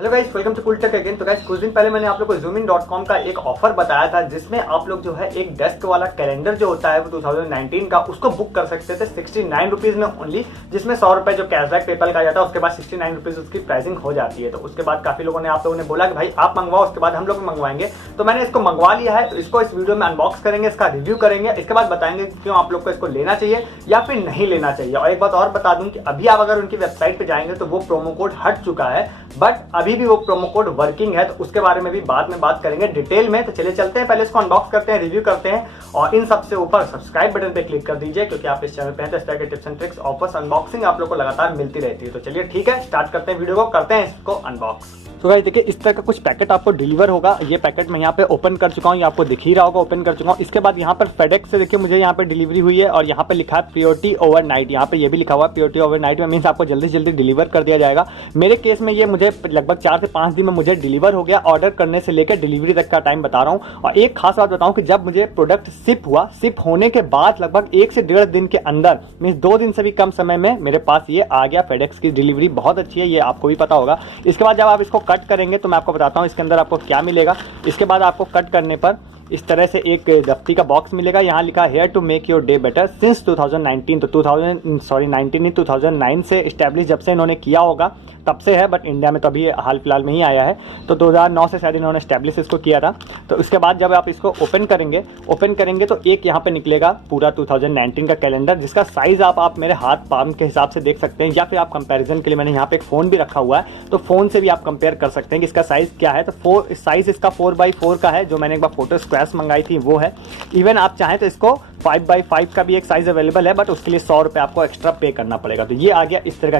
Hello guys, welcome to Cool Tech again. तो guys, कुछ दिन पहले मैंने आप लोग को zoomin.com का एक ऑफर बताया था जिसमें आप लोग जो है एक डेस्क वाला कैलेंडर जो होता है वो 2019 का उसको बुक कर सकते थे 69 रुपीज़ में ओनली, जिसमें 100 रुपये जो कैशबैक पेपल का जाता है उसके बाद 69 रुपीज़ उसकी प्राइसिंग हो जाती है। तो उसके बाद काफ़ी लोगों ने आप लोगों ने बोला कि भाई आप मंगवाओ, उसके बाद हम लोग मंगवाएंगे। तो मैंने इसको मंगवा लिया है, तो इसको इस वीडियो में अनबॉक्स करेंगे, इसका रिव्यू करेंगे, इसके बाद बताएंगे क्यों आप लोग को इसको लेना चाहिए या फिर नहीं लेना चाहिए। और एक बात और बता दूं कि अभी आप अगर उनकी वेबसाइट पर जाएंगे तो वो प्रोमो कोड हट चुका है, बट अभी भी वो प्रोमो कोड वर्किंग है, तो उसके बारे में भी बाद में बात करेंगे डिटेल में। तो चलिए चलते हैं, पहले इसको अनबॉक्स करते हैं, रिव्यू करते हैं। और इन सबसे ऊपर सब्सक्राइब बटन पे क्लिक कर दीजिए क्योंकि आप इस चैनल पे हैं तो इस तरह के tips and tricks, offers, unboxing आप लोग को लगातार मिलती रहती है। तो चलिए ठीक है, स्टार्ट करते हैं वीडियो को, करते हैं इसको अनबॉक्स। तो गाइस देखिए, इस तरह का कुछ पैकेट आपको डिलीवर होगा। ये पैकेट मैं यहाँ पे ओपन कर चुका हूँ, ये आपको दिख ही रहा होगा, ओपन कर चुका हूँ। इसके बाद यहाँ पर फेडेक्स से देखिए मुझे यहाँ पे डिलीवरी हुई है और यहाँ पे लिखा है प्रियोरिटी ओवरनाइट। यहाँ पे ये भी लिखा हुआ है प्रियोरिटी ओवरनाइट में मीन्स आपको जल्दी से जल्दी डिलीवर कर दिया जाएगा। मेरे केस में ये मुझे लगभग 4 से 5 दिन में मुझे डिलीवर हो गया, ऑर्डर करने से लेकर डिलीवरी तक का टाइम बता रहा हूँ। और एक खास बात बताऊँ कि जब मुझे प्रोडक्ट शिप हुआ, शिप होने के बाद लगभग 1 से 1.5 दिन के अंदर मीन्स 2 दिन से भी कम समय में मेरे पास ये आ गया। फेडेक्स की डिलीवरी बहुत अच्छी है, ये आपको भी पता होगा। इसके बाद जब आप इसको कट करेंगे तो मैं आपको बताता हूँ इसके अंदर आपको क्या मिलेगा। इसके बाद आपको कट करने पर इस तरह से एक दफ्ती का बॉक्स मिलेगा। यहाँ लिखा है here to make your day better since 2019। तो 2009 से इस्टेब्लिश जब से इन्होंने किया होगा तब से है, बट इंडिया में तो अभी हाल फिलहाल में ही आया है। तो 2009 से शायद इन्होंने इस्टेब्लिश इसको किया था। तो उसके बाद जब आप इसको ओपन करेंगे तो एक यहाँ पे निकलेगा पूरा 2019 का कैलेंडर, जिसका साइज़ आप मेरे हाथ पाम के हिसाब से देख सकते हैं, या फिर आप कंपैरिजन के लिए मैंने यहाँ पे एक फ़ोन भी रखा हुआ है, तो फ़ोन से भी आप कंपेयर कर सकते हैं कि इसका साइज़ क्या है। तो साइज़ इसका 4x4 का है, जो मैंने एक बार फोटो स्क्वायर्स मंगाई थी वो है। इवन आप चाहें तो इसको 5x5 का भी एक साइज़ अवेलेबल है, बट उसके लिए 100 रुपये आपको एक्स्ट्रा पे करना पड़ेगा। तो ये आ गया इस तरह का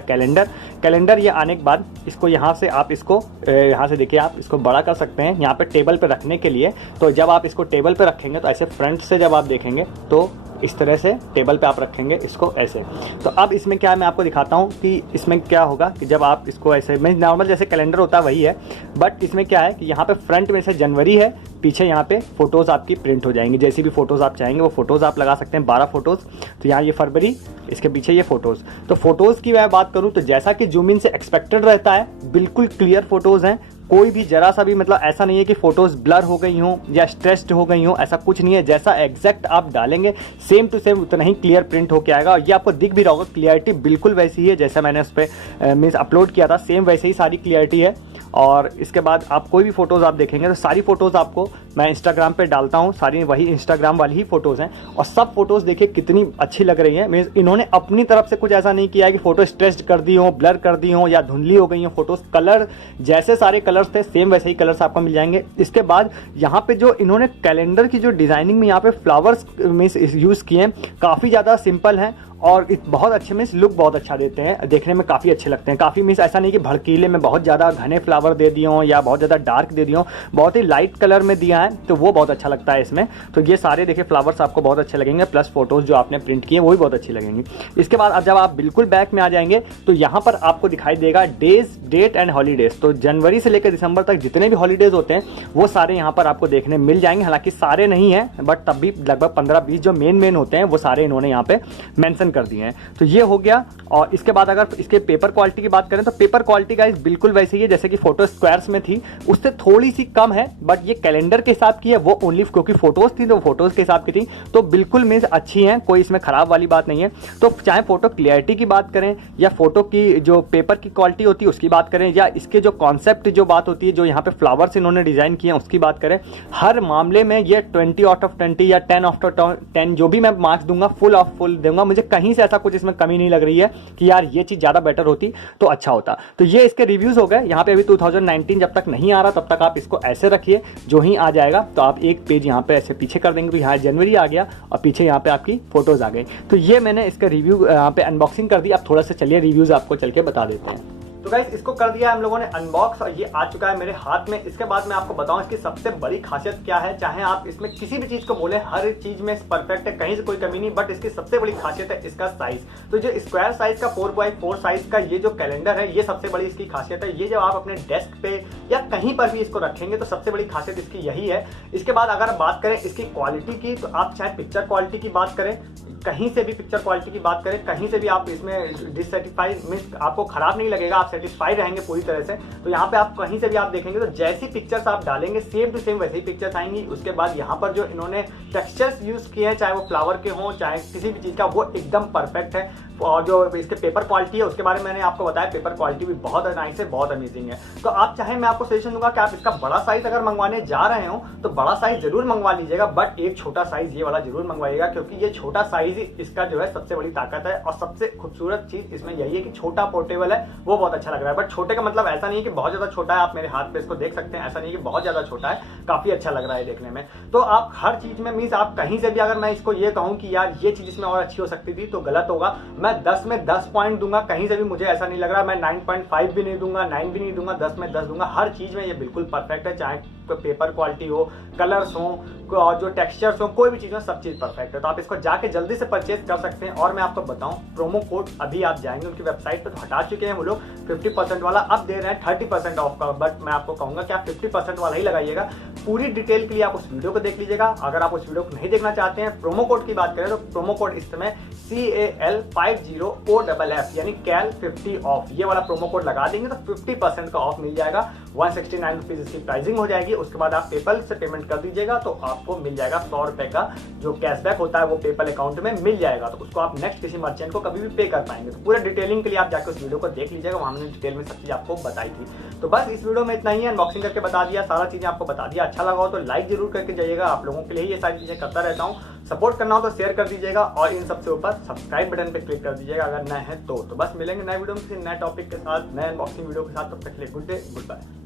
कैलेंडर। ये आने के बाद इसको यहाँ से आप इसको यहाँ से देखिए आप इसको बड़ा कर सकते हैं यहाँ पे टेबल पे रखने के लिए। तो जब आप इसको टेबल पे रखेंगे तो ऐसे फ्रंट से जब आप देखेंगे तो इस तरह से टेबल पे आप रखेंगे इसको ऐसे। तो अब इसमें क्या है मैं आपको दिखाता हूँ कि इसमें क्या होगा कि जब आप इसको ऐसे, मैं नॉर्मल जैसे कैलेंडर होता है वही है, बट इसमें क्या है कि यहाँ पे फ्रंट में से जनवरी है, पीछे यहाँ पे फोटोज़ आपकी प्रिंट हो जाएंगी। जैसी भी फोटोज़ आप चाहेंगे वो फोटोज़ आप लगा सकते हैं, 12 फोटोज़। तो यहाँ ये फरवरी, इसके पीछे ये फोटोज़। तो फोटोज़ की मैं बात करूँ तो जैसा कि जूमिन से एक्सपेक्टेड रहता है, बिल्कुल क्लियर फोटोज़ हैं। कोई भी जरा सा भी मतलब ऐसा नहीं है कि फ़ोटोज़ ब्लर हो गई हों या स्ट्रेस्ड हो गई हों, ऐसा कुछ नहीं है। जैसा एग्जैक्ट आप डालेंगे सेम टू सेम उतना ही क्लियर प्रिंट होके आएगा। और ये आपको दिख भी रहा होगा, क्लियरिटी बिल्कुल वैसी ही है जैसा मैंने उस पर मीन्स अपलोड किया था, सेम वैसे ही सारी क्लियरिटी है। और इसके बाद आप कोई भी फ़ोटोज़ आप देखेंगे तो सारी फ़ोटोज़ आपको मैं इंस्टाग्राम पे डालता हूँ, सारी वही इंस्टाग्राम वाली ही फ़ोटोज़ हैं। और सब फ़ोटोज़ देखिए कितनी अच्छी लग रही हैं। मीन्स इन्होंने अपनी तरफ से कुछ ऐसा नहीं किया है कि फ़ोटो स्ट्रेस्ड कर दी हो, ब्लर कर दी हो या धुंधली हो गई हो फ़ोटोज़। कलर जैसे सारे कलर्स थे सेम वैसे ही कलर्स आपको मिल जाएंगे। इसके बाद यहाँ पे जो इन्होंने कैलेंडर की जो डिज़ाइनिंग में यहाँ पे फ्लावर्स मीन्स यूज़ किए हैं, काफ़ी ज़्यादा सिंपल हैं और बहुत अच्छे मीन्स लुक बहुत अच्छा देते हैं, देखने में काफ़ी अच्छे लगते हैं। काफ़ी मीन्स ऐसा नहीं कि भड़कीले में बहुत ज़्यादा घने फ्लावर दे दिए हों या बहुत ज़्यादा डार्क दे दिए हों, बहुत ही लाइट कलर में दिया है, तो वो बहुत अच्छा लगता है इसमें। तो ये सारे देखिए फ्लावर्स आपको बहुत अच्छे लगेंगे, प्लस फोटोज़ जो आपने प्रिंट किए वो भी बहुत अच्छी लगेंगी। इसके बाद अब जब आप बिल्कुल बैक में आ जाएंगे तो यहाँ पर आपको दिखाई देगा डेज, डेट एंड हॉलीडेज़। तो जनवरी से लेकर दिसंबर तक जितने भी हॉलीडेज़ होते हैं वो सारे यहाँ पर आपको देखने मिल जाएंगे। हालांकि सारे नहीं हैं, बट तब भी लगभग 15-20 जो मेन होते हैं वो सारे इन्होंने यहाँ पे मेंशन कर दिए हैं। तो ये हो गया। और इसके बाद अगर इसके पेपर क्वालिटी की बात करें तो पेपर क्वालिटी गाइस बिल्कुल वैसे ही है जैसे कि फोटो स्क्वायर्स में थी, उससे थोड़ी सी कम है, बट ये कैलेंडर के हिसाब की है, वो ओनली क्योंकि फोटोज़ थी तो फोटोज़ के हिसाब की थी, तो बिल्कुल मीन्स अच्छी हैं, कोई इसमें ख़राब वाली बात नहीं है। तो चाहे फोटो क्लियरिटी की बात करें या फोटो की जो पेपर की क्वालिटी होती है उसकी बात करें, या इसके जो कॉन्सेप्ट जो बात होती है, जो यहाँ पे फ्लावर्स इन्होंने डिज़ाइन किए हैं उसकी बात करें, हर मामले में ये 20/20 या 10/10 जो भी मैं मार्क्स दूंगा फुल दूंगा। मुझे कहीं से ऐसा कुछ इसमें कमी नहीं लग रही है कि यार ये चीज़ ज़्यादा बेटर होती तो अच्छा होता। तो ये इसके रिव्यूज़ हो गए। यहाँ पे अभी 2019 जब तक नहीं आ रहा तब तक आप इसको ऐसे रखिए, जो ही आ जाएगा तो आप एक पेज यहाँ पे ऐसे पीछे कर देंगे, यहाँ जनवरी आ गया और पीछे यहाँ पे आपकी फ़ोटोज़ आ गई। तो ये मैंने इसका रिव्यू यहाँ पे अनबॉक्सिंग कर दी। अब थोड़ा सा चलिए रिव्यूज़ आपको चल के बता देते हैं। तो गाइस इसको कर दिया हम लोगों ने अनबॉक्स और ये आ चुका है मेरे हाथ में। इसके बाद मैं आपको बताऊं इसकी सबसे बड़ी खासियत क्या है। चाहे आप इसमें किसी भी चीज़ को बोले, हर चीज़ में परफेक्ट है, कहीं से कोई कमी नहीं, बट इसकी सबसे बड़ी खासियत है इसका साइज़। तो जो स्क्वायर साइज़ का 4x4 साइज़ का ये जो कैलेंडर है, ये सबसे बड़ी इसकी खासियत है। ये जब आप अपने डेस्क पे या कहीं पर भी इसको रखेंगे तो सबसे बड़ी खासियत इसकी यही है। इसके बाद अगर बात करें इसकी क्वालिटी की, तो आप चाहे पिक्चर क्वालिटी की बात करें कहीं से भी पिक्चर क्वालिटी की बात करें, कहीं से भी आप इसमें डिससेटिस्फाइड मीन्स आपको खराब नहीं लगेगा, आप सेटिस्फाइड रहेंगे पूरी तरह से। तो यहाँ पे आप कहीं से भी आप देखेंगे तो जैसी पिक्चर्स आप डालेंगे सेम टू सेम वैसी पिक्चर्स आएंगी। उसके बाद यहाँ पर जो इन्होंने टेक्सचर्स यूज़ किए हैं, चाहे वो फ्लावर के हों चाहे किसी भी चीज़ का, वो एकदम परफेक्ट है। और जो इसके पेपर क्वालिटी है उसके बारे में मैंने आपको बताया, पेपर क्वालिटी भी बहुत नाइस है, बहुत अमेजिंग है। तो आप चाहे, मैं आपको सजेशन दूंगा कि आप इसका बड़ा साइज अगर मंगवाने जा रहे हो तो बड़ा साइज जरूर मंगवा लीजिएगा, बट एक छोटा साइज ये वाला जरूर मंगवाइएगा, क्योंकि ये छोटा साइज ही इसका जो है सबसे बड़ी ताकत है। और सबसे खूबसूरत चीज इसमें यही है कि छोटा पोर्टेबल है, वो बहुत अच्छा लग रहा है। बट छोटे का मतलब ऐसा नहीं है कि बहुत ज्यादा छोटा है, आप मेरे हाथ पे इसको देख सकते हैं, ऐसा नहीं कि बहुत ज्यादा छोटा है, काफी अच्छा लग रहा है देखने में। तो आप हर चीज में मीन्स आप कहीं से भी, अगर मैं इसको ये कहूँ कि यार ये चीज इसमें और अच्छी हो सकती थी तो गलत होगा। मैं 10 में 10 पॉइंट दूंगा, कहीं से भी मुझे ऐसा नहीं लग रहा। मैं 9.5 भी नहीं दूंगा, 9 भी नहीं दूंगा, 10 में 10 दूंगा। हर चीज में ये बिल्कुल परफेक्ट है, चाहे पेपर क्वालिटी हो, कलर्स हो और जो टेक्सचर्स हो, कोई भी चीज हो, सब चीज परफेक्ट है। तो आप इसको जाके जल्दी से परचेज कर सकते हैं। और मैं आपको बताऊं, प्रोमो कोड अभी आप जाएंगे उनकी वेबसाइट पे तो हटा चुके हैं वो लोग 50% वाला, अब दे रहे हैं 30% ऑफ का। बट मैं आपको कहूंगा कि आप 50% वाला ही लगाइएगा। पूरी डिटेल के लिए आप उस वीडियो को देख लीजिएगा। अगर आप उस वीडियो को नहीं देखना चाहते हैं, प्रोमो कोड की बात करें तो प्रोमो कोड इस समय CAL50OFF यानी कैल 50 ऑफ, ये वाला प्रोमो कोड लगा देंगे तो 50% का ऑफ मिल जाएगा। 169 रुपीज इसकी प्राइसिंग हो जाएगी। उसके बाद आप पेपल से पेमेंट कर दीजिएगा तो आपको मिल जाएगा 100 रुपए का जो कैशबैक होता है, वो पेपल अकाउंट में मिल जाएगा। तो उसको आप नेक्स्ट किसी मर्चेंट को कभी भी पे कर पाएंगे। तो पूरे डिटेलिंग के लिए आप जाकर उस वीडियो को देख लीजिएगा, वहां मैंने डिटेल में सब चीज आपको बताई थी। तो बस इस वीडियो में इतना ही है, अनबॉक्सिंग करके बता दिया, सारा चीजें आपको बता दिया। अच्छा लगा हो तो लाइक जरूर करके जाइएगा, आप लोगों के लिए ये सारी चीजें करता रहता हूँ। सपोर्ट करना हो तो शेयर कर दीजिएगा और इन सबसे ऊपर सब्सक्राइब बटन पे क्लिक कर दीजिएगा अगर नए हैं तो। बस मिलेंगे नए वीडियो में किसी नए टॉपिक के साथ, नए अनबॉक्सिंग वीडियो के साथ। तब तक के लिए गुड डे, गुड बाय।